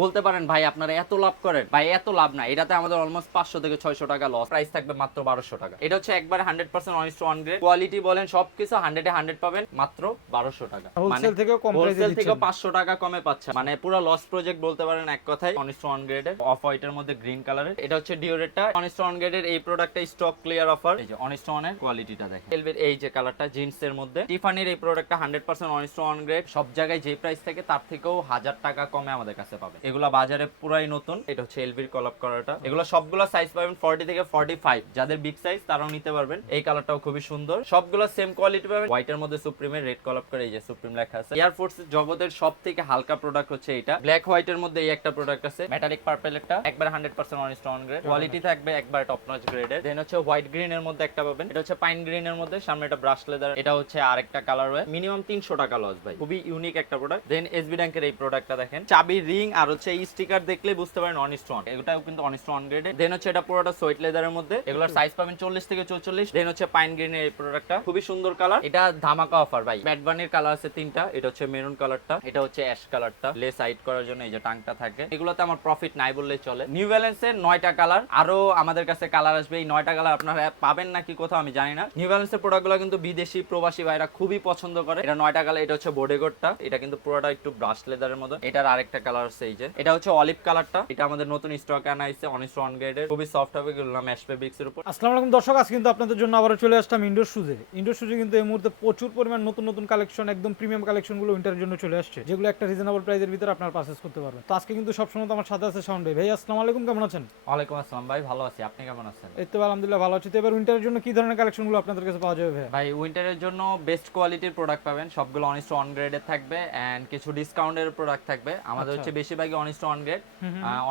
বলতে পারেন ভাই আপনারা এত লাভ করেন। ভাই এত লাভ না। এটাতে আমাদের অলমোস্ট পাঁচশো থেকে ছয়শো টাকা লস প্রাইস থাকবে মাত্র বারোশো টাকা। এটা হচ্ছে একবার hundred percent honest one grade quality বলেন সবকিছু হান্ড্রেডে হান্ড্রেড পাবেন মাত্র বারোশো টাকা। হোলসেল থেকেও হোলসেল থেকে পাঁচশো টাকা কমে পাচ্ছে। মানে পুরো লস প্রজেক্ট বলতে পারেন এক কথায় অনিস্ট ওয়ান গ্রেডের অফ হোয়াইটের মধ্যে গ্রিন কালারের এটা হচ্ছে ডিওরেটটা অনিস্ট ওয়ান গ্রেডের এই প্রোডাক্টটা স্টক ক্লিয়ার অফার এই যে অনিস্ট ওয়ানের কোয়ালিটিটা দেখেন। এলবের এই যে কালারটা জিন্স এর মধ্যে। টিফানির এই প্রোডাক্টটা hundred percent honest one grade সব জায়গায় যে প্রাইস থাকে তার থেকেও হাজার টাকা কমে আমাদের কাছে পাবে এগুলা বাজারে পুরাই নতুন। এটা হচ্ছে এলবির কলাপ করাটা। এগুলো সবগুলো সাইজ পাবেন ফর্টি থেকে ফর্টি ফাইভ যাদের বিগ সাইজ তারাও নিতে পারবেন। এই কালারটাও খুবই সুন্দর। সবগুলো সেম কোয়ালিটি পাবেন। হোয়াইটের মধ্যে সুপ্রিমের রেড কলাপ করে এই যে সুপ্রিম লেখা আছে। এয়ারফোর্স জগতের সব থেকে হালকা প্রোডাক্ট হচ্ছে এটা। ব্ল্যাক হোয়াইটের মধ্যে এই একটা প্রোডাক্ট আছে। মেটালিক পার্পল একটা। একবার hundred percent on stone grade quality থাকবে একবার টপ নচ গ্রেডের দেন হচ্ছে হোয়াইট গ্রিন এর মধ্যে একটা পাবেন। এটা হচ্ছে পাইন গ্রিন এর মধ্যে। সামনে এটা ব্রাশ লেদার এটা হচ্ছে আরেকটা কালার হয় মিনিমাম তিনশো টাকা লস ভাই। খুবই ইউনিক একটা প্রোডাক্ট দেন এসবি ব্যাংকের এই প্রোডাক্টটা দেখেন। চাবি রিং আর হচ্ছে এই স্টিকার দেখলে বুঝতে পারেন কিন্তু দেন হচ্ছে এটা পুরোটা সোয়েট লেদারের মধ্যে। এগুলোর সাইজ পাবেন চল্লিশ থেকে চৌচল্লিশ। দেন হচ্ছে পাইন এই প্রোডাক্টটা খুবই সুন্দর কালার এটা ধামাকা অফার ভাই। কালার আছে তিনটা। এটা হচ্ছে মেরুন কালারটা এটা হচ্ছে অ্যাশ কালারটা করার জন্য এই যে টাংটা থাকে। এগুলোতে আমার প্রফিট নাই বললেই চলে। নিউ ব্যালেন্সের নয়টা কালার আরও আমাদের কাছে কালার আসবে। এই নয়টা কালার আপনারা পাবেন নাকি কোথাও আমি জানি না। নিউ ব্যালেন্সের প্রোডাক্টগুলো কিন্তু বিদেশি প্রবাসী ভাইরা খুবই পছন্দ করে। এটা নয়টা কালার এটা হচ্ছে বোর্ডেগোটটা এটা কিন্তু পুরোটা একটু ব্রাশ লেদারের মতো এটার আরেকটা কালার আছে এই যে। এটা হচ্ছে অলিভ কালারটা। এটা আমাদের নতুন স্টক আনা হয়েছে অনিস্ট ওয়ান গ্রেডের খুবই সফট হবে এগুলো ম্যাশ ফেব্রিক্স এর উপর। আসসালামু আলাইকুম দর্শক আজ কিন্তু আপনাদের জন্য আবারও চলে আসলাম ইন্ডোর শুজে ইন্ডোর শুজে কিন্তু এই মুহূর্তে প্রচুর পরিমাণ নতুন নতুন কালেকশন একদম প্রিমিয়াম কালেকশনগুলো উইন্টারের জন্য চলে আসছে যেগুলো একটা রিজনেবল প্রাইসের ভিতরে আপনার পারচেস করতে পারবেন। তো আজকে কিন্তু সবসময় তো আমার সাথে আছে সাউন্ড ভাই। ভাই আসসালামু আলাইকুম কেমন আছেন? ওয়ালাইকুম আসসালাম ভাই ভালো আছি। আপনি কেমন আছেন? এই তো আলহামদুলিল্লাহ ভালো আছি। তো এবার উইন্টারের জন্য কি ধরনের কালেকশনগুলো আপনাদের কাছে পাওয়া যাবে ভাই ভাই উইন্টারের জন্য বেস্ট কোয়ালিটির প্রোডাক্ট পাবেন। সবগুলো অনিস্ট অন গ্রেডের থাকবে এন্ড কিছু ডিসকাউন্টের প্রোডাক্ট থাকবে। আমাদের আচ্ছা। হচ্ছে বেশিরভাগই honest one grade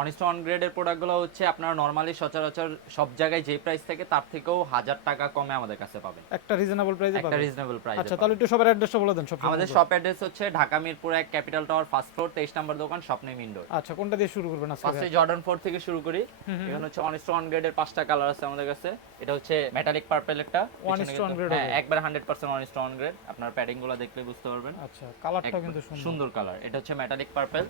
honest one গ্রেডের প্রোডাক্টগুলো হচ্ছে আপনারা নর্মালি সচরাচর সব জায়গায় যে প্রাইস থাকে তার থেকেও হাজার টাকা কমে আমাদের কাছে পাবেন। একটা রিজনেবল প্রাইসে একটা রিজনেবল প্রাইস আচ্ছা তাহলে একটু সবার অ্যাড্রেসটা বলে দেন সব আমাদের শপ অ্যাড্রেস হচ্ছে ঢাকা মিরপুর এক ক্যাপিটাল টাওয়ার ফার্স্ট ফ্লোর তেইশ নম্বর দোকান স্বপ্নে ইনডোর আচ্ছা কোনটা দিয়ে শুরু করবেন আজকে? ফার্স্টে জর্ডন থেকে শুরু করি। এখানে হচ্ছে অনিস্ট অন গ্রেডের পাঁচটা কালার আছে আমাদের কাছে। এটা হচ্ছে মেটালিক পার্পল একটা। grade হ্যাঁ হবে। একবার hundred percent honest one grade আপনার প্যাডিংগুলো দেখলে বুঝতে পারবেন। আচ্ছা কালারটা কিন্তু সুন্দর। সুন্দর কালার এটা হচ্ছে মেটালিক পার্পল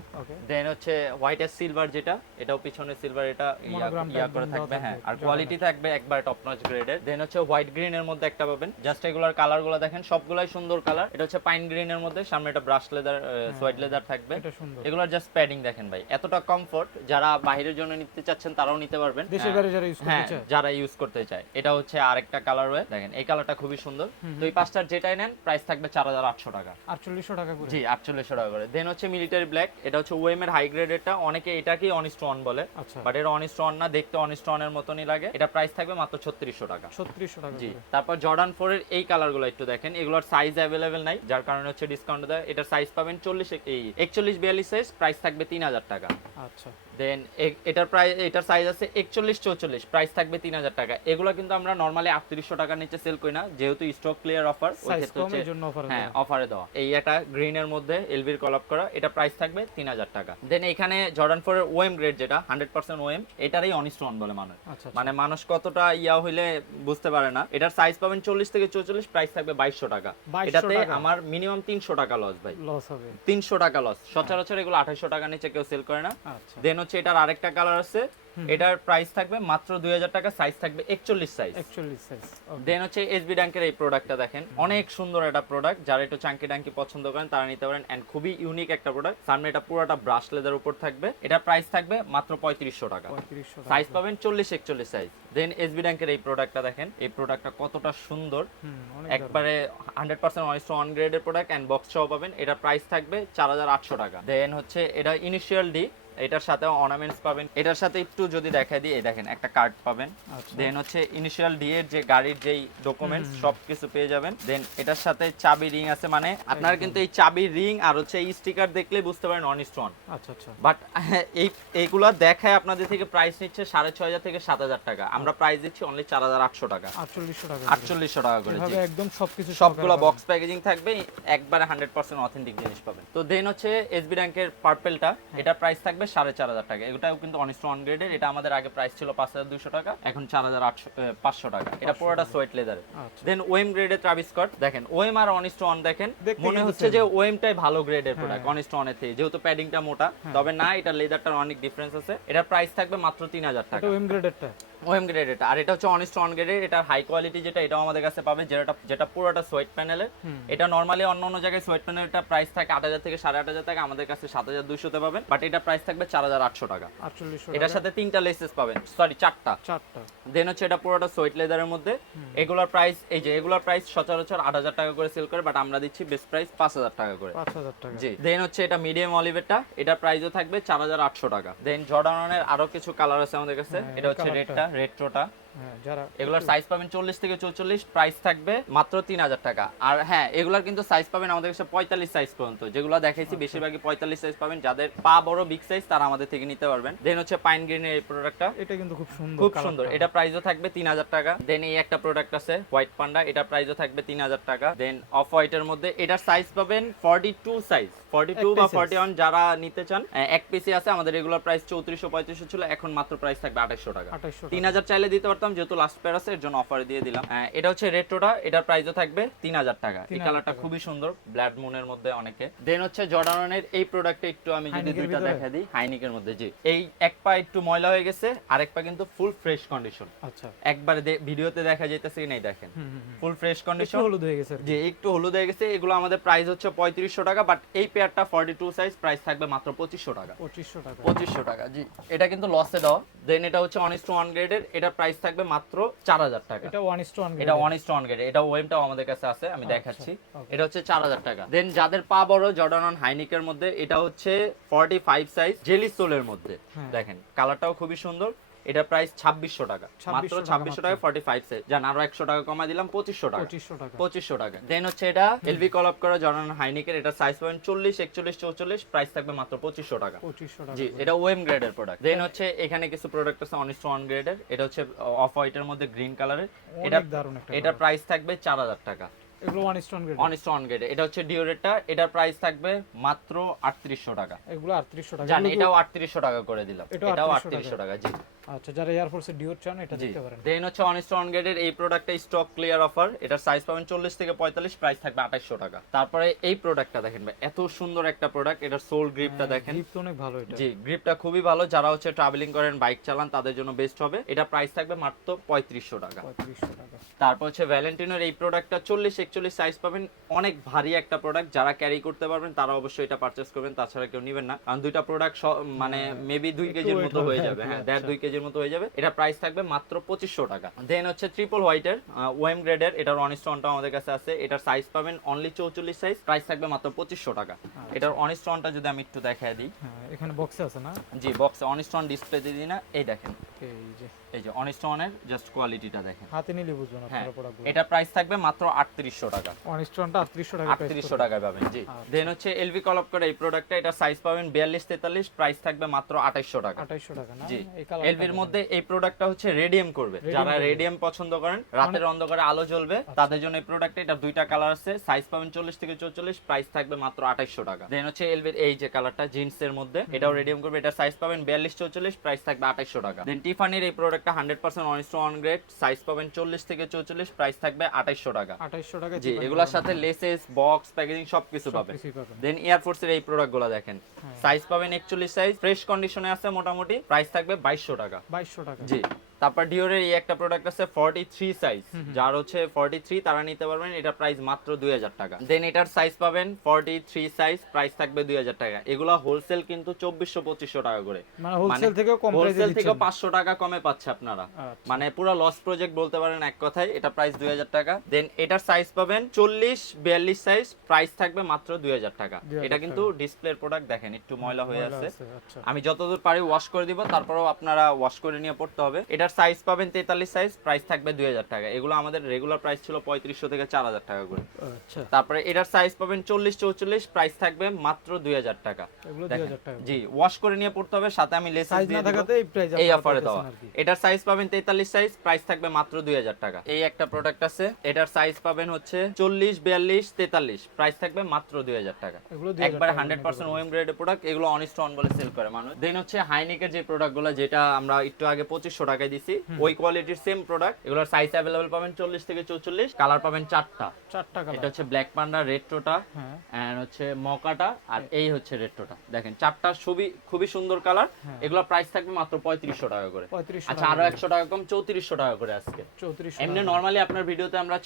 দেন হচ্ছে হোয়াইট এর সিলভার যেটা এটাও পিছনে সিলভার এটা ইয়া- করে থাকবে হ্যাঁ। আর কোয়ালিটি থাকবে একবার টপ নচ গ্রেডের দেন হচ্ছে হোয়াইট গ্রিন এর মধ্যে একটা পাবেন জাস্ট এগুলার কালারগুলো দেখেন সবগুলাই সুন্দর কালার এটা হচ্ছে পাইন গ্রিন এর মধ্যে সামনে একটা ব্রাশ লেদার সোয়েট লেদার থাকবে। এটা এগুলোর জাস্ট প্যাডিং দেখেন ভাই এতটা কমফোর্ট যারা বাইরের জন্য নিতে চাচ্ছেন তারাও নিতে পারবেন। হ্যাঁ, বাইরে যারা ইউজ হ্যাঁ করতে চায়। যারা ইউজ করতে চায়। এটা হচ্ছে আরেকটা কালার হয়ে দেখেন এই কালারটা খুবই সুন্দর। তো এই পাঁচটার যেটাই নেন প্রাইস থাকবে চার হাজার আটশো টাকা। আটচল্লিশশো টাকা করে। জি আটচল্লিশশো টাকা করে। দেন হচ্ছে মিলিটারি ব্ল্যাক এটা হচ্ছে ওয়েমের হাই গ্রেড গ্রেডেরটা অনেকে এটাকেই অনিস্টন বলে। আচ্ছা। বাট এটা অনিস্টন না দেখতে অনিস্টনের মতনই লাগে। এটা প্রাইস থাকবে মাত্র ছত্রিশশো টাকা। ছত্রিশশো টাকা জি। তারপর জর্ডান ফোর এর এই কালারগুলো একটু দেখেন। এগুলোর সাইজ অ্যাভেলেবেল নাই যার কারণে হচ্ছে ডিসকাউন্ট দেয়। এটার সাইজ পাবেন চল্লিশ এই একচল্লিশ বিয়াল্লিশ সাইজ প্রাইস থাকবে তিন হাজার টাকা। আচ্ছা। দেন এটার প্রাইস এটার সাইজ আছে একচল্লিশ চৌচল্লিশ প্রাইস থাকবে তিন হাজার টাকা। এগুলো কিন্তু আমরা নর্মালি আটত্রিশশো টাকার নিচে সেল করি না যেহেতু স্টক ক্লিয়ার অফার অফার হ্যাঁ অফারে দেওয়া। এই একটা গ্রিন এর মধ্যে এলবির কলাপ করা এটা প্রাইস থাকবে তিন হাজার টাকা। দেন এখানে জর্ডান ফোর এর ওএম গ্রেড যেটা হান্ড্রেড পার্সেন্ট ওএম এটারই অনিস্টন বলে মানুষ। আচ্ছা মানে মানুষ কতটা ইয়া হইলে বুঝতে পারে না। এটার সাইজ পাবেন চল্লিশ থেকে চৌচল্লিশ প্রাইস থাকবে বাইশশো টাকা। এটাতে আমার মিনিমাম তিনশো টাকা লস ভাই। লস হবে। তিনশো টাকা লস সচরাচর এগুলো আঠাশশো টাকা নিচে কেউ সেল করে না। আচ্ছা। দেন হচ্ছে এটার আরেকটা কালার আছে। এটার প্রাইস থাকবে মাত্র দুই হাজার টাকা সাইজ থাকবে একচল্লিশ সাইজ একচল্লিশ সাইজ দেন হচ্ছে এসবি ড্যাঙ্কের এই প্রোডাক্টটা দেখেন অনেক সুন্দর একটা প্রোডাক্ট যারা একটু চাঙ্কি ডাঙ্কি পছন্দ করেন তারা নিতে পারেন। এন্ড খুবই ইউনিক একটা প্রোডাক্ট সামনে এটা পুরোটা ব্রাশ লেদার উপর থাকবে। এটা প্রাইস থাকবে মাত্র পঁয়ত্রিশশো টাকা। সাইজ পাবেন চল্লিশ একচল্লিশ সাইজ দেন এসবি ড্যাঙ্কের এই প্রোডাক্টটা দেখেন এই প্রোডাক্টটা কতটা সুন্দর। একবারে হান্ড্রেড পার্সেন্ট অনেস্ট ওয়ান গ্রেডের প্রোডাক্ট অ্যান্ড বক্স সহ পাবেন। এটা প্রাইস থাকবে চার হাজার আটশো টাকা। দেন হচ্ছে এটা ইনিশিয়াল ডি এটার সাথে অর্নামেন্টস পাবেন। এটার সাথে একটু যদি দেখা দিই এই দেখেন একটা কার্ড পাবেন। আচ্ছা। দেন হচ্ছে ইনিশিয়াল ডি এর যে গাড়ির যেই ডকুমেন্টস সব কিছু পেয়ে যাবেন। দেন এটার সাথে চাবি রিং আছে মানে আপনারা কিন্তু এই চাবি রিং আর হচ্ছে এই স্টিকার দেখলে বুঝতে পারেন অনিস্ট ওয়ান আচ্ছা আচ্ছা। বাট এই এইগুলো দেখায় আপনাদের থেকে প্রাইস নিচ্ছে সাড়ে ছয় হাজার থেকে সাত হাজার টাকা। আমরা প্রাইস দিচ্ছি অনলি চার হাজার আটশো টাকা। আটচল্লিশশো টাকা আটচল্লিশশো টাকা করে একদম সবকিছু সবগুলো বক্স প্যাকেজিং থাকবে একবারে হান্ড্রেড পার্সেন্ট অথেন্টিক জিনিস পাবেন। তো দেন হচ্ছে এসবি ব্যাংকের পার্পেলটা এটা প্রাইস থাকবে থাকবে সাড়ে চার হাজার টাকা। এটাও কিন্তু অনিস্ট ওয়ান গ্রেডের এটা আমাদের আগে প্রাইস ছিল পাঁচ হাজার দুশো টাকা এখন চার হাজার আটশো পাঁচশো টাকা। এটা পুরোটা সোয়েট লেদার দেন ওয়েম গ্রেডের ট্রাভিস কট দেখেন ওয়েম আর অনিস্ট ওয়ান দেখেন মনে হচ্ছে যে ওয়েমটাই ভালো গ্রেডের প্রোডাক্ট হ্যাঁ। অনিস্ট ওয়ানের থেকে। যেহেতু প্যাডিংটা মোটা তবে না এটা লেদারটার অনেক ডিফারেন্স আছে। এটার প্রাইস থাকবে মাত্র তিন হাজার টাকা। ওয়েম গ্রেডেরটা ওএম গ্রেড এটা আর এটা হচ্ছে অনেস্ট ওয়ান গ্রেডের এটার হাই কোয়ালিটি যেটা এটাও আমাদের কাছে পাবে। যেটা যেটা পুরোটা সোয়েট প্যানেলের। এটা নর্মালি অন্য অন্য জায়গায় সোয়েট প্যানেলটা প্রাইস থাকে আট হাজার থেকে সাড়ে আট হাজার টাকা আমাদের কাছে সাত হাজার দুশোতে পাবেন। বাট এটা প্রাইস থাকবে চার হাজার আটশো টাকা। এটার সাথে তিনটা লেসেস পাবেন। সরি চারটা। চারটা। দেন হচ্ছে এটা পুরোটা সোয়েট লেদারের মধ্যে। এগুলোর প্রাইস এই যে এগুলোর প্রাইস সচরাচর আট হাজার টাকা করে সেল করে বাট আমরা দিচ্ছি বেস্ট প্রাইস পাঁচ হাজার টাকা করে। পাঁচ হাজার টাকা। জি। দেন হচ্ছে এটা মিডিয়াম অলিভেরটা এটা প্রাইসও থাকবে চার হাজার আটশো টাকা। দেন জর্ডানের আরও কিছু কালার আছে আমাদের কাছে। হ্যাঁ, এটা হচ্ছে। রেডটা রেট্রোটা। যারা এগুলোর সাইজ পাবেন চল্লিশ থেকে চৌচল্লিশ প্রাইস থাকবে মাত্র তিন হাজার টাকা। আর হ্যাঁ এগুলোর কিন্তু সাইজ পাবেন আমাদের কাছে পঁয়তাল্লিশ সাইজ পর্যন্ত। যেগুলো দেখাইছি আচ্ছা। বেশিরভাগই পঁয়তাল্লিশ সাইজ পাবেন। যাদের পা বড় বিগ সাইজ তারা আমাদের থেকে নিতে পারবেন। দেন হচ্ছে পাইন গ্রিনের এই প্রোডাক্টটা এটা কিন্তু খুব সুন্দর খুব সুন্দর। এটা প্রাইসও থাকবে তিন হাজার টাকা। দেন এই একটা প্রোডাক্ট আছে হোয়াইট পান্ডা এটা প্রাইসও থাকবে তিন হাজার টাকা। দেন অফ হোয়াইটের মধ্যে এটার সাইজ পাবেন forty two size forty two বা ফর্টি ওয়ান যারা নিতে চান এক পিসি আছে। আমাদের রেগুলার প্রাইস চৌত্রিশশো পঁয়ত্রিশশো ছিল এখন মাত্র প্রাইস থাকবে আঠাশশো টাকা। তিন হাজার চাইলে দিতে পারতাম যেহেতু লাস্ট পেয়ার আছে এর জন্য অফার দিয়ে দিলাম। এটা হচ্ছে রেট্রোটা এটার প্রাইসও থাকবে তিন হাজার টাকা। এই কালারটা খুবই সুন্দর ব্ল্যাড মুনের মধ্যে অনেকে। দেন হচ্ছে জর্ডানের এই প্রোডাক্টে একটু আমি যদি দুইটা দেখা দিই। হাইনিকের মধ্যে জি। এই এক পা একটু ময়লা হয়ে গেছে আরেক পা কিন্তু ফুল ফ্রেশ কন্ডিশন আচ্ছা। একবারে ভিডিওতে দেখা যাইতেছে কি নাই দেখেন। ফুল ফ্রেশ কন্ডিশন হলুদ হয়ে গেছে। যে একটু হলুদ হয়ে গেছে এগুলো আমাদের প্রাইস হচ্ছে পঁয়ত্রিশশো টাকা বাট এই পেয়ারটা ফর্টি টু সাইজ প্রাইস থাকবে মাত্র পঁচিশশো টাকা। পঁচিশশো টাকা। পঁচিশশো টাকা জি। এটা কিন্তু লসে দেওয়া। দেন এটা হচ্ছে অনিস্ট ওয়ান গ্রেডের এটার প্রাইস থাকবে মাত্র চার হাজার টাকা। এটা ওয়ান ইস ওয়ান এটা ওয়ান ইস্ট ওয়ান গ্রেড এটা ওয়েমটাও আমাদের কাছে আছে আমি আচ্ছা, দেখাচ্ছি। এটা হচ্ছে চার হাজার টাকা। দেন যাদের পা বড় জর্ডান অন হাইনিকের মধ্যে এটা হচ্ছে ফর্টি ফাইভ সাইজ জেলি সোলের মধ্যে। হ্যাঁ। দেখেন কালারটাও খুবই সুন্দর। এটা প্রাইস ছাব্বিশশো টাকা। মাত্র ছাব্বিশশো টাকা ফর্টি ফাইভ সাইজ যান আরও একশো টাকা কমাই দিলাম পঁচিশশো টাকা। পঁচিশশো টাকা। দেন হচ্ছে এটা এলভি কলাপ করা জর্ডান হাইনিকের এটা সাইজ পয়েন্ট চল্লিশ একচল্লিশ চৌচল্লিশ প্রাইস থাকবে মাত্র পঁচিশশো টাকা। জি এটা ওয়েম গ্রেডের প্রোডাক্ট দেন হচ্ছে এখানে কিছু প্রোডাক্ট আছে অনিস্ট ওয়ান গ্রেডের এটা হচ্ছে অফ হোয়াইটের মধ্যে গ্রিন কালারের এটা এটার প্রাইস থাকবে চার হাজার টাকা। এগুলো ওয়ান ওয়ান গ্রেড এটা হচ্ছে ডিওরেটটা এটার প্রাইস থাকবে মাত্র আটত্রিশশো টাকা। এগুলো আটত্রিশশো টাকা। জানি এটাও আটত্রিশশো টাকা করে দিলাম। এটাও এটাও 3800 আটত্রিশশো টাকা। জি। কি- আচ্ছা যারা এয়ারফোর্সের ডিওর চান এটা দেখতে পারেন। দেন হচ্ছে অনিস্ট ওয়ান গ্রেডের এই প্রোডাক্টটা স্টক ক্লিয়ার অফার এটার সাইজ পাবেন চল্লিশ থেকে পঁয়তাল্লিশ প্রাইস থাকবে আঠাশশো টাকা। তারপরে এই প্রোডাক্টটা দেখেন ভাই, এত সুন্দর একটা প্রোডাক্ট এটার সোল গ্রিপটা দেখেন। গ্রিপ তো অনেক ভালো এটা। জি গ্রিপটা খুবই ভালো যারা হচ্ছে ট্রাভেলিং করেন বাইক চালান তাদের জন্য বেস্ট হবে। এটা প্রাইস থাকবে মাত্র পঁয়ত্রিশশো টাকা। পঁয়ত্রিশশো টাকা। তারপর হচ্ছে ভ্যালেন্টিনোর এই প্রোডাক্টটা চল্লিশ একচল্লিশ সাইজ পাবেন। অনেক ভারী একটা প্রোডাক্ট যারা ক্যারি করতে পারবেন তারা অবশ্যই এটা পারচেস করবেন তাছাড়া কেউ নেবেন না। কারণ দুইটা প্রোডাক্ট মানে মেবি দুই একটু কেজির weight মতো হয়ে হ্যাঁ, যাবে হ্যাঁ দেড় আচ্ছা। দুই কেজির মতো হয়ে যাবে। এটা প্রাইস থাকবে মাত্র পঁচিশশো টাকা। দেন হচ্ছে ট্রিপল হোয়াইটের ওয়েম গ্রেডের এটার অনিস্টনটা আমাদের কাছে আছে। এটার সাইজ পাবেন অনলি চৌচল্লিশ সাইজ প্রাইস থাকবে মাত্র পঁচিশশো টাকা। এটার অনিস্টনটা যদি আমি একটু দেখায় দিই। হ্যাঁ এখানে বক্সে আছে না? জি বক্সে অনিস্টন ডিসপ্লে দিয়ে দিই না। এই দেখেন। এই যে। এই যে অনিস্টনের জাস্ট কোয়ালিটিটা দেখেন। হাতে নিলে বুঝবেন হ্যাঁ আপনারা প্রোডাক্টগুলো এটা প্রাইস থাকবে মাত্র টাকা। ওয়ানটা টাকা। টাকায় পাবেন জি। আচ্ছা। দেন হচ্ছে এলভি কলপ করে এই প্রোডাক্টটা এটা সাইজ পাবেন বিয়াল্লিশ তেতাল্লিশ প্রাইস থাকবে মাত্র আঠাইশশো টাকা। আঠাইশশো টাকা না? জি। এই এলভির মধ্যে এই প্রোডাক্টটা হচ্ছে রেডিয়াম করবে। যারা রেডিয়াম পছন্দ করেন রাতের অন্ধকারে আলো জ্বলবে তাদের জন্য এই প্রোডাক্টে এটা দুইটা কালার আছে সাইজ পাবেন চল্লিশ থেকে চৌচল্লিশ প্রাইস থাকবে মাত্র আঠাইশশো টাকা। দেন হচ্ছে এলভির এই যে কালারটা জিন্স এর মধ্যে এটাও রেডিয়াম করবে এটা সাইজ পাবেন বিয়াল্লিশ চৌচল্লিশ প্রাইস থাকবে আঠাইশশো টাকা। দেন টিফানির এই প্রোডাক্টটা hundred percent honest one grade size পাবেন চল্লিশ থেকে চৌচল্লিশ প্রাইস থাকবে আঠাইশশো টাকা। আঠাইশশো টাকা জি এগুলোর সাথে লেসেস বক্স প্যাকেজিং সবকিছু পাবে দেন পাবেন। দেন এয়ারফোর্সের এই প্রোডাক্টগুলো দেখেন। হ্যাঁ। সাইজ পাবেন একচল্লিশ সাইজ ফ্রেশ কন্ডিশনে আছে মোটামুটি প্রাইস থাকবে বাইশশো টাকা। বাইশশো টাকা। জি। তারপর ডিওরের এই একটা প্রোডাক্ট আছে ফর্টি থ্রি সাইজ যার হচ্ছে ফর্টি থ্রি তারা নিতে পারবেন এটা প্রাইস মাত্র দুই হাজার টাকা। দেন এটার সাইজ পাবেন ফর্টি থ্রি সাইজ প্রাইস থাকবে দুই হাজার টাকা। এগুলা হোলসেল কিন্তু চব্বিশশো পঁচিশশো টাকা করে। মানে হোলসেল থেকে কম প্রাইসে হোলসেল থেকে দিচ্ছেন। পাঁচশো টাকা কমে পাচ্ছে আপনারা। আচ্ছা। মানে পুরো লস প্রজেক্ট বলতে পারেন এক কথায় এটা প্রাইস দুই হাজার টাকা। দেন এটার সাইজ পাবেন চল্লিশ বিয়াল্লিশ সাইজ প্রাইস থাকবে মাত্র দুই হাজার টাকা। এটা কিন্তু ডিসপ্লের প্রোডাক্ট দেখেন একটু ময়লা হয়ে আছে, আচ্ছা। আমি যতদূর পারি ওয়াশ করে দিব তারপরেও আপনারা ওয়াশ করে নিয়ে পড়তে হবে। এটা এটার সাইজ পাবেন তেতাল্লিশ সাইজ প্রাইস থাকবে দুই হাজার টাকা। এগুলো আমাদের রেগুলার প্রাইস ছিল পঁয়ত্রিশশো থেকে চার হাজার টাকা করে। আচ্ছা। তারপরে এটার সাইজ পাবেন চল্লিশ চৌচল্লিশ প্রাইস থাকবে মাত্র দুই হাজার টাকা। জি ওয়াশ করে নিয়ে পড়তে হবে সাথে আমি লেস সাইজ না থাকাতে এই অফারে দেওয়া। এটার সাইজ পাবেন তেতাল্লিশ সাইজ প্রাইস থাকবে মাত্র দুই হাজার টাকা। এই একটা প্রোডাক্ট আছে এটার সাইজ পাবেন হচ্ছে চল্লিশ বিয়াল্লিশ তেতাল্লিশ প্রাইস থাকবে মাত্র দুই হাজার টাকা। এগুলো একবার হান্ড্রেড পার্সেন্ট ওয়েম গ্রেডের প্রোডাক্ট এগুলো অনিস্ট অন বলে সেল করে মানুষ। দেন হচ্ছে হাইনিকের যে প্রোডাক্টগুলো যেটা আমরা একটু আগে পঁচিশশো টাকায় দিছি। ওই কোয়ালিটির সেম প্রোডাক্ট এগুলোর সাইজ অ্যাভেলেবল পাবেন চল্লিশ থেকে চৌচল্লিশ কালার পাবেন চারটা। চার টাকা এটা হচ্ছে ব্ল্যাক পান্ডা রেট্রোটা হ্যাঁ। এন্ড হচ্ছে মকাটা আর এই হচ্ছে রেট্রোটা দেখেন চারটা খুবই খুবই সুন্দর কালার হ্যাঁ। এগুলো প্রাইস থাকবে মাত্র পঁয়ত্রিশশো টাকা করে। আচ্ছা আরও একশো টাকা কম চৌত্রিশশো টাকা করে আজকে। এমনি নর্মালি আপনার ভিডিওতে আমরা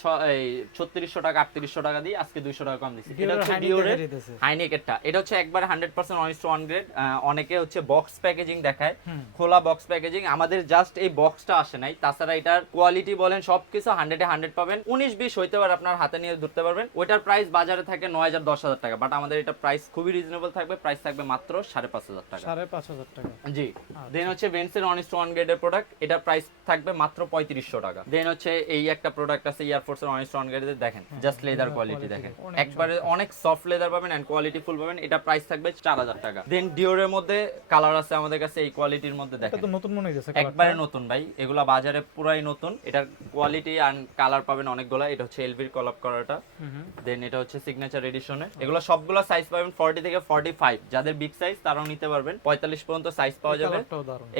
ছত্রিশশো টাকা আটত্রিশশো টাকা দিই আজকে দুইশো টাকা কম দিচ্ছি এটা হচ্ছে ডিওরের হাইনেকেরটা এটা হচ্ছে একবার hundred percent honest one grade অনেকে হচ্ছে বক্স প্যাকেজিং দেখায়। খোলা বক্স প্যাকেজিং আমাদের জাস্ট এই বক্সটা আসে নাই। তাছাড়া এটার কোয়ালিটি বলেন সবকিছু হান্ড্রেডে হান্ড্রেড পাবেন। উনিশ বিশ হইতে পারে আপনার হাতে নিয়ে ধরতে পারবেন। ওইটার প্রাইস বাজারে থাকে নয় হাজার দশ হাজার টাকা। বাট আমাদের এটা প্রাইস খুবই রিজনেবল থাকবে। প্রাইস থাকবে মাত্র সাড়ে পাঁচ হাজার টাকা। সাড়ে পাঁচ হাজার টাকা। জি। দেন হচ্ছে বেন্সের অনিস্ট ওয়ান গ্রেডের প্রোডাক্ট এটা প্রাইস থাকবে মাত্র পঁয়ত্রিশশো টাকা। দেন হচ্ছে এই একটা প্রোডাক্ট আছে এয়ারফোর্সের অনিস্ট ওয়ান গ্রেডের দেখেন জাস্ট লেদার কোয়ালিটি দেখেন। একবারে অনেক সফট লেদার পাবেন অ্যান্ড কোয়ালিটি ফুল পাবেন। এটা প্রাইস থাকবে চার হাজার টাকা। দেন ডিওরের মধ্যে কালার আছে আমাদের কাছে এই কোয়ালিটির মধ্যে দেখেন। নতুন মনে হইতেছে একবারে নতুন ভাই এগুলা বাজারে পুরাই নতুন। এটার কোয়ালিটি আর কালার পাবেন অনেকগুলা। এটা হচ্ছে এলভির কলাপ করাটা। দেন এটা হচ্ছে সিগনেচার এডিশনে এগুলো সবগুলো সাইজ পাবেন 40 থেকে 45 যাদের বিগ সাইজ তারাও নিতে পারবেন। 45 পর্যন্ত সাইজ পাওয়া যাবে।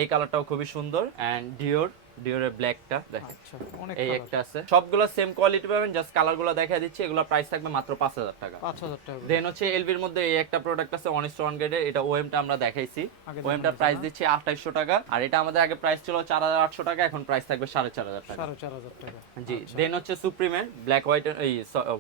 এই কালারটাও খুবই সুন্দর। এন্ড ডিওর ডিওরের ব্ল্যাকটা দেখেন। আচ্ছা এই একটা আছে। সবগুলো সেম কোয়ালিটি পাবেন জাস্ট কালারগুলো দেখাই দিচ্ছি এগুলো প্রাইস থাকবে মাত্র 5000 টাকা। পাঁচ হাজার টাকা। দেন হচ্ছে এলভির মধ্যে এই একটা প্রোডাক্ট আছে অনিস্ট ওয়ান গ্রেডের এটা ওএমটা আমরা দেখাইছি। ওএমটা প্রাইস দিচ্ছি 2800 টাকা আর এটা আমাদের আগে প্রাইস ছিল 4800 টাকা এখন প্রাইস থাকবে 4500 টাকা। সাড়ে চার হাজার টাকা। জি দেন হচ্ছে সুপ্রিমের ব্ল্যাক হোয়াইট এই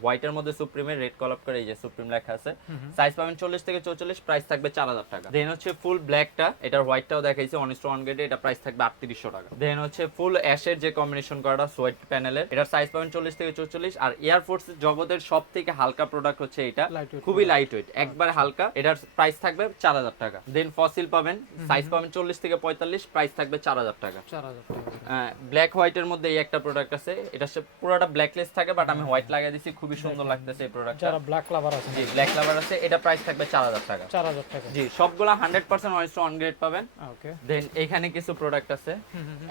হোয়াইটের মধ্যে সুপ্রিমের রেড কলাপ করে এই যে সুপ্রিম লেখা আছে। সাইজ পাবেন চল্লিশ থেকে চৌচল্লিশ প্রাইস থাকবে চার হাজার টাকা। দেন হচ্ছে ফুল ব্ল্যাকটা এটার হোয়াইটটাও দেখাইছে অনিস্ট ওয়ান গ্রেডে এটা প্রাইস থাকবে আটত্রিশশো টাকা। দেন হচ্ছে ফুল অ্যাশের যে কম্বিনেশন করাটা সোয়েট প্যানেলের এটার সাইজ পাবেন চল্লিশ থেকে চৌচল্লিশ। আর এয়ারফোর্স জগতের সব থেকে হালকা প্রোডাক্ট হচ্ছে এটা। খুবই লাইট ওয়েট একবার হালকা। এটার প্রাইস থাকবে চার হাজার টাকা। দেন ফসিল পাবেন সাইজ পাবেন চল্লিশ থেকে পঁয়তাল্লিশ প্রাইস থাকবে চার হাজার টাকা। ব্ল্যাক হোয়াইটের মধ্যে এই একটা প্রোডাক্ট আছে। এটা পুরোটা ব্ল্যাকলেস থাকে বাট আমি হোয়াইট লাগিয়ে দিছি খুবই সুন্দর লাগতেছে এই প্রোডাক্টটা যারা ব্ল্যাক লাভার আছে। জি ব্ল্যাক লাভার আছে এটা প্রাইস থাকবে চার হাজার টাকা। চার হাজার টাকা। জি সবগুলা hundred percent honest one grade পাবেন। ওকে দেন এখানে কিছু প্রোডাক্ট আছে।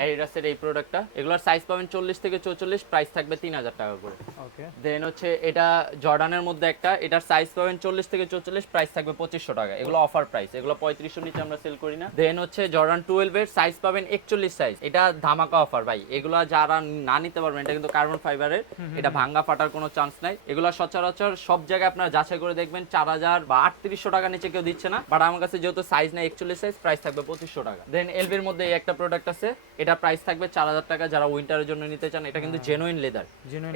এডিডাসের এই প্রোডাক্টটা এগুলোর সাইজ পাবেন চল্লিশ থেকে চৌচল্লিশ প্রাইস থাকবে তিন হাজার টাকা করে। ওকে দেন হচ্ছে এটা জর্ডানের মধ্যে একটা এটার সাইজ পাবেন চল্লিশ থেকে চৌচল্লিশ প্রাইস থাকবে পঁচিশশো টাকা। এগুলো অফার প্রাইস এগুলো পঁয়ত্রিশশো নিচে আমরা সেল করি না। দেন হচ্ছে জর্ডান টুয়েলভ এর সাইজ পাবেন একচল্লিশ সাইজ এটা ধামাকা অফার ভাই। এগুলো যারা না নিতে পারবেন এটা কিন্তু কার্বন ফাইবারের এটা ভাঙ্গা ফাটার কোনো চান্স নাই। এগুলো সচরাচর সব জায়গায় আপনারা যাচাই করে দেখবেন চার হাজার বা আটত্রিশশো টাকা নিচে কেউ দিচ্ছে না। বাট আমার কাছে যেহেতু সাইজ নেই একচল্লিশ সাইজ প্রাইস থাকবে পঁচিশশো টাকা। দেন এলবির মধ্যে এই একটা প্রোডাক্ট আছে। এটা প্রাইস থাকবে চার হাজার টাকা যারা উইন্টারের জন্য নিতে চান এটা কিন্তু জেনুইন লেদার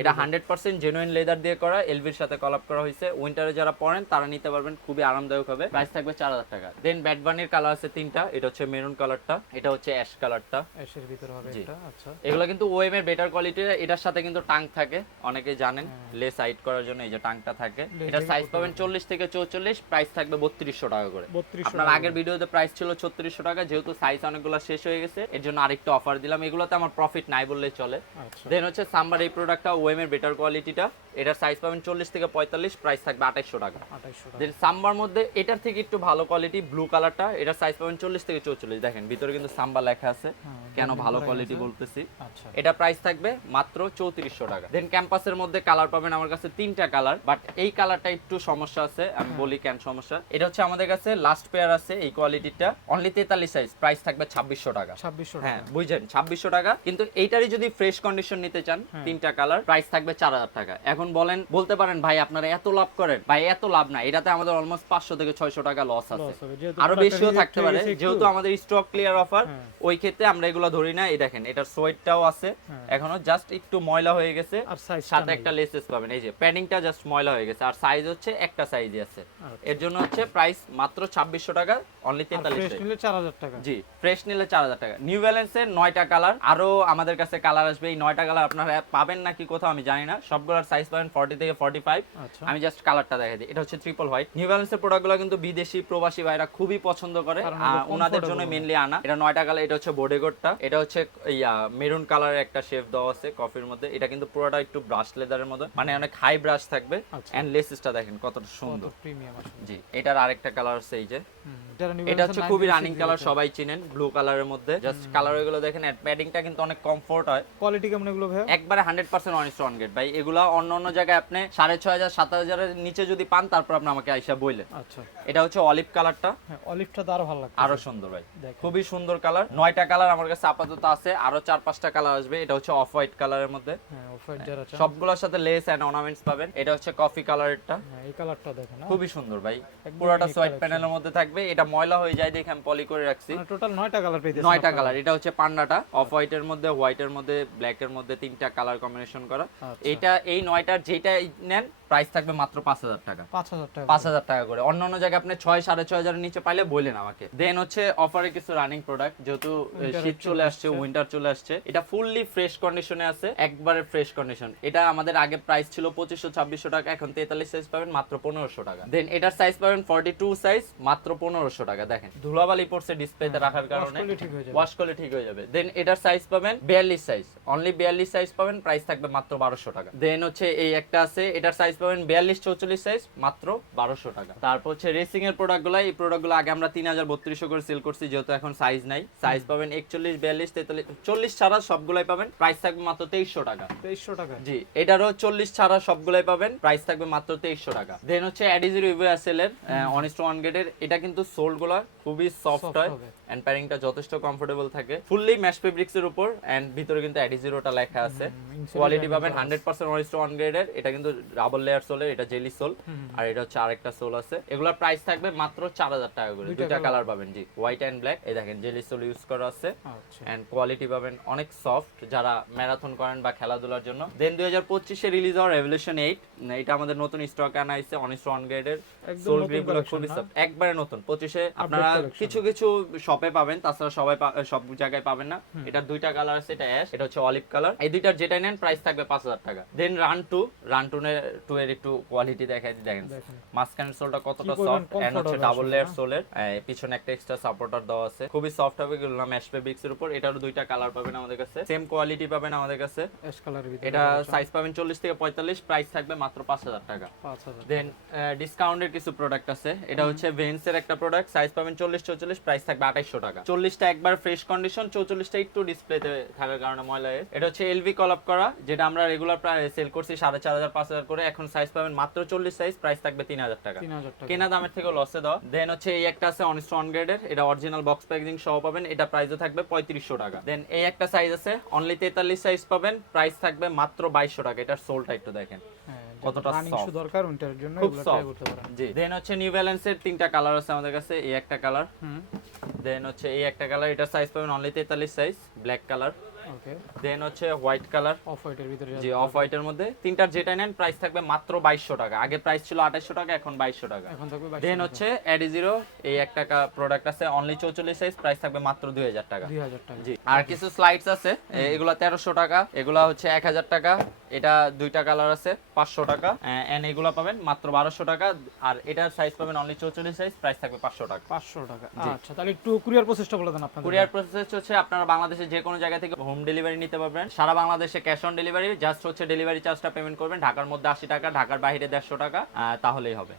এটা হান্ড্রেড পার্সেন্ট জেনুইন লেদার দিয়ে করা এলভির সাথে কলাপ করা হয়েছে। উইন্টারে যারা পরেন তারা নিতে পারবেন খুবই আরামদায়ক হবে। প্রাইস থাকবে চার হাজার টাকা। দেন ব্যাটবানির কালার আছে তিনটা এটা হচ্ছে মেরুন কালারটা এটা হচ্ছে অ্যাশ কালারটা এসের ভিতরে হবে এটা আচ্ছা। এগুলো কিন্তু ওএম এর বেটার কোয়ালিটির এটার সাথে কিন্তু টাং থাকে অনেকে জানেন লেস হাইট করার জন্য এই যে টাংটা থাকে। এটা সাইজ পাবেন চল্লিশ থেকে চৌচল্লিশ প্রাইস থাকবে বত্রিশশো টাকা করে। আপনার আগের ভিডিওতে প্রাইস ছিল ছত্রিশশো টাকা যেহেতু সাইজ অনেকগুলো শেষ হয়ে গেছে এর জন্য আরেকটু অফার দিলাম। এগুলোতে আমার প্রফিট নাই বললেই চলে। আচ্ছা। দেন হচ্ছে সাম্বার এই প্রোডাক্টটা ওএম এর বেটার কোয়ালিটিটা এটার সাইজ পাবেন চল্লিশ থেকে পঁয়তাল্লিশ প্রাইস থাকবে আঠাইশশো টাকা। দেন সাম্বার মধ্যে এটার থেকে একটু ভালো কোয়ালিটি ব্লু কালারটা এটার সাইজ পাবেন চল্লিশ থেকে চৌচল্লিশ। দেখেন ভিতরে কিন্তু সাম্বা লেখা আছে। হ্যাঁ, কেন ভালো কোয়ালিটি বলতেছি। আচ্ছা। এটা প্রাইস থাকবে মাত্র চৌত্রিশশো টাকা। দেন ক্যাম্পাসের মধ্যে কালার পাবেন আমার কাছে তিনটা কালার বাট এই কালারটা একটু সমস্যা আছে আমি বলি কেন সমস্যা। এটা হচ্ছে আমাদের কাছে লাস্ট পেয়ার আছে এই কোয়ালিটিটা অনলি তেতাল্লিশ সাইজ প্রাইস থাকবে ছাব্বিশশো টাকা। ছাব্বিশশো হ্যাঁ বুঝছেন ছাব্বিশশো টাকা। কিন্তু এইটারই যদি ফ্রেশ কন্ডিশন নিতে চান। তিনটা কালার প্রাইস থাকবে চার হাজার টাকা। এখন বলেন বলতে পারেন ভাই আপনারা এত লাভ করেন। ভাই এত লাভ না। এটাতে আমাদের অলমোস্ট পাঁচশো থেকে ছয়শো টাকা লস আছে। আরও বেশিও থাকতে পারে। যেহেতু আমাদের স্টক ক্লিয়ার অফার। ওই ক্ষেত্রে আমরা এগুলো ধরি না এই দেখেন এটার সোয়েটটাও আছে হ্যাঁ। এখনও জাস্ট একটু ময়লা হয়ে গেছে আর সাইজ সাথে একটা লেসেস পাবেন এই যে প্যাডিংটা জাস্ট ময়লা হয়ে গেছে আর সাইজ হচ্ছে একটা সাইজই আছে। আচ্ছা। এর জন্য হচ্ছে প্রাইস মাত্র ছাব্বিশশো টাকা অনলি তেতাল্লিশ ফ্রেশ নিলে চার হাজার টাকা। জি ফ্রেশ নিলে চার হাজার টাকা। নিউ ব্যালেন্সের নয়টা কালার কালার আরও আমাদের কাছে কালার আসবে এই নয়টা কালার আপনারা পাবেন নাকি কোথাও আমি জানি না সবগুলোর সাইজ পাবেন ফর্টি থেকে ফর্টি ফাইভ আচ্ছা। আমি জাস্ট কালারটা দেখাই দিই এটা হচ্ছে ট্রিপল হোয়াইট নিউ ব্যালেন্সের প্রোডাক্টগুলো কিন্তু বিদেশি প্রবাসী ভাইরা খুবই পছন্দ করে ওনাদের জন্য। মেনলি আনা। এটা নয়টা কালার এটা হচ্ছে বোর্ডেগোটটা এটা হচ্ছে ইয়া মেরুন কালারের একটা শেপ দেওয়া আছে কফির মধ্যে। এটা কিন্তু পুরোটা একটু ব্রাশ লেদারের মধ্যে। মানে অনেক হাই ব্রাশ থাকবে আচ্ছা। এন্ড লেসেসটা দেখেন কতটা সুন্দর। প্রিমিয়াম জি এটার আরেকটা কালার আছে এই যে। এটা হচ্ছে খুবই রানিং কালার সবাই চিনেন ব্লু কালারের মধ্যে। জাস্ট কালারগুলো দেখেন প্যাডিংটা কিন্তু অনেক কমফোর্ট হয়। কোয়ালিটি কেমন এগুলো ভাই একবারে hundred percent honest on get ভাই এগুলা অন্য অন্য জায়গায় আপনি সাড়ে ছয় হাজার সাত হাজারের নিচে যদি পান তারপর আপনি আমাকে আইসা বইলেন। আচ্ছা। এটা হচ্ছে অলিভ কালারটা হ্যাঁ অলিভটা তো আরও ভালো লাগছে আরও সুন্দর ভাই। খুবই সুন্দর কালার নয়টা কালার আমার কাছে আপাতত আছে আরও চার পাঁচটা কালার আসবে। এটা হচ্ছে অফ হোয়াইট কালারের মধ্যে। হ্যাঁ অফ হোয়াইট যারা সবগুলোর সাথে লেস এন্ড অর্নামেন্টস পাবেন। এটা হচ্ছে কফি কালারেরটা হ্যাঁ এই কালারটা দেখেন খুবই সুন্দর ভাই। পুরোটা সোয়াইট প্যানেলের মধ্যে থাকবে। এটা ময়লা হয়ে যায় দেখে আমি পলি করে রাখছি। মানে টোটাল নয়টা কালার পেয়েছে নয়টা কালার এটা হচ্ছে পান্ডাটা অফ হোয়াইটের মধ্যে হোয়াইটের মধ্যে ব্ল্যাকের মধ্যে তিনটা কালার কম্বিনেশন করা। আচ্ছা। এটা এই নয়টার যেটা নেন প্রাইস থাকবে মাত্র পাঁচ হাজার টাকা। পাঁচ হাজার টাকা পাঁচ হাজার টাকা করে। অন্য অন্য জায়গায় আপনি ছয় সাড়ে ছয় হাজারের নিচে পাইলে বললেন আমাকে। দেন হচ্ছে অফারে কিছু রানিং প্রোডাক্ট যেহেতু শীত চলে আসছে। উইন্টার চলে আসছে। এটা ফুললি ফ্রেশ কন্ডিশনে আছে একবারে ফ্রেশ কন্ডিশন এটা আমাদের আগে প্রাইস ছিল পঁচিশশো ছাব্বিশশো টাকা এখন তেতাল্লিশ সাইজ পাবেন মাত্র পনেরোশো টাকা। দেন এটার সাইজ পাবেন ফর্টি টু সাইজ মাত্র পনেরোশো টাকা দেখেন। ধুলাবালি পড়ছে ডিসপ্লেতে রাখার কারণে। ওয়াশ করলে ঠিক হয়ে যাবে। দেন এটার সাইজ পাবেন বিয়াল্লিশ সাইজ অনলি বিয়াল্লিশ সাইজ পাবেন প্রাইস থাকবে মাত্র বারোশো টাকা। দেন হচ্ছে এই একটা আছে এটার সাইজ পাবেন বিয়াল্লিশ চৌচল্লিশ সাইজ মাত্র বারোশো টাকা। তারপর হচ্ছে রেসিং এর প্রোডাক্টগুলো এই প্রোডাক্টগুলো আগে আমরা তিন হাজার বত্রিশশো করে সেল করছি যেহেতু এখন সাইজ নাই। সাইজ পাবেন একচল্লিশ বিয়াল্লিশ তেতাল্লিশ চল্লিশ ছাড়া সবগুলাই পাবেন প্রাইস থাকবে মাত্র তেইশশো টাকা। তেইশশো টাকা। জি এটারও চল্লিশ ছাড়া সবগুলাই পাবেন প্রাইস থাকবে মাত্র তেইশশো টাকা। দেন হচ্ছে অ্যাডিজির রিভিউ এর অনেস্ট ওয়ান গেটের এটা কিন্তু খুবই সফট হয় এন্ড প্যারিংটা যথেষ্ট কমফোর্টেবল থাকে। ফুললি ম্যাশ ফেব্রিক্স এর উপর এন্ড ভিতরে কিন্তু অ্যাডিজিরোটা লেখা আছে। কোয়ালিটি পাবেন হান্ড্রেড পার্সেন্ট ওয়ান গ্রেডের এটা কিন্তু ডাবল লেয়ার সোলের এটা জেলি সোল আর এটা হচ্ছে আরেকটা সোল আছে। এগুলোর প্রাইস থাকবে মাত্র চার হাজার টাকা করে। দুইটা কালার পাবেন জি। হোয়াইট এন্ড ব্ল্যাক এই দেখেন জেলি সোল ইউজ করা আছে। আচ্ছা। এন্ড কোয়ালিটি পাবেন অনেক সফট যারা ম্যারাথন করেন বা খেলাধুলার জন্য। দেন দুই হাজার পঁচিশে রিলিজ হওয়ার রেভলিউশন এইট এটা আমাদের নতুন স্টক আনা হয়েছে অনিস্ট ওয়ান গ্রেডের সোল খুবই? একবারে নতুন পঁচিশে আপনারা কিছু কিছু শপে পাবেন তাছাড়া সবাই সব জায়গায় পাবেন না। এটা দুইটা কালার আছে এটা অ্যাশ এটা হচ্ছে অলিভ কালার এই দুইটার যেটা নেন প্রাইস থাকবে পাঁচ হাজার টাকা। Then run two run two two এর একটু কোয়ালিটি দেখাই দিই দেখেন। মাঝখানের সোলটা কতটা সফট এন্ড হচ্ছে ডাবল লেয়ার? সোলের পিছনে একটা এক্সট্রা সাপোর্টার দেওয়া আছে। খুবই সফট হবে এগুলো ম্যাশ ফেব্রিক্স এর উপর। এটারও দুইটা কালার পাবেন আমাদের কাছে। সেম কোয়ালিটি পাবেন আমাদের কাছে। অ্যাশ ভিতরে এটা সাইজ পাবেন চল্লিশ থেকে পঁয়তাল্লিশ প্রাইস থাকবে মাত্র পাঁচ হাজার টাকা। পাঁচ হাজার দেন ডিসকাউন্টের কিছু প্রোডাক্ট আছে। এটা হচ্ছে ভেন্সের একটা প্রোডাক্ট সাইজ পাবেন চল্লিশ চৌচল্লিশ প্রাইস থাকবে আঠাইশশো টাকা। চল্লিশটা একবার ফ্রেশ কন্ডিশন চৌচল্লিশটা একটু ডিসপ্লেতে থাকার কারণে ময়লা এটা হচ্ছে এলভি কলাপ করা যেটা আমরা রেগুলার প্রায় সেল করছি সাড়ে চার হাজার পাঁচ হাজার করে। এখন সাইজ পাবেন মাত্র চল্লিশ সাইজ প্রাইস থাকবে তিন হাজার টাকা। কেনা দামের থেকে লসে দাও। দেন হচ্ছে এই একটা আছে অনেস্ট ওয়ান গ্রেডের এটা অরিজিনাল বক্স প্যাকেজিং সহ পাবেন। এটা প্রাইসও থাকবে পঁয়ত্রিশশো টাকা। দেন এই একটা সাইজ আছে অনলি তেতাল্লিশ সাইজ পাবেন। প্রাইস থাকবে মাত্র বাইশশো টাকা। এটার সোলটা একটু দেখেন। হ্যাঁ। কতটা। শু দরকার উইন্টারের জন্য খুব এগুলো ট্রাই করতে পারেন। জি। দেন হচ্ছে নিউ ব্যালেন্সের তিনটা কালার আছে আমাদের কাছে এই একটা কালার হুম। দেন হচ্ছে এই একটা কালার এটা সাইজ পাবেন অনলি তেতাল্লিশ size black colour okay then হচ্ছে হোয়াইট কালার অফ হোয়াইটের ভিতরে জি অফ হোয়াইটের মধ্যে তিনটার যেটা নেন প্রাইস থাকবে মাত্র বাইশশো টাকা। আগে প্রাইস ছিল আঠাশশো টাকা এখন বাইশশো টাকা। এখন থাকবে দেন হচ্ছে এডি জিরো এই একটা প্রোডাক্ট আছে অনলি চৌচল্লিশ সাইজ প্রাইস থাকবে মাত্র দুই হাজার টাকা। দুই হাজার টাকা। জি আর কিছু স্লাইডস আছে এগুলা তেরোশো টাকা এগুলা হচ্ছে এক হাজার টাকা এটা দুইটা কালার আছে পাঁচশো টাকা এন্ড এগুলা পাবেন মাত্র বারোশো টাকা আর এটার সাইজ পাবেন অনলি চৌচল্লিশ সাইজ প্রাইস থাকবে পাঁচশো টাকা। পাঁচশো টাকা। আচ্ছা তাহলে একটু কুরিয়ার প্রসেসটা বলে দেন আপনাদের। কুরিয়ার প্রসেস হচ্ছে আপনারা বাংলাদেশের যে কোনো জায়গা থেকে হোম ডেলিভারি নিতে পারবেন। সারা বাংলাদেশে ক্যাশ অন ডেলিভারি, জাস্ট হচ্ছে ডেলিভারি চার্জটা পেমেন্ট করবেন। ঢাকার মধ্যে আশি টাকা, ঢাকার বাইরে দেড়শো টাকা তাহলেই হবে।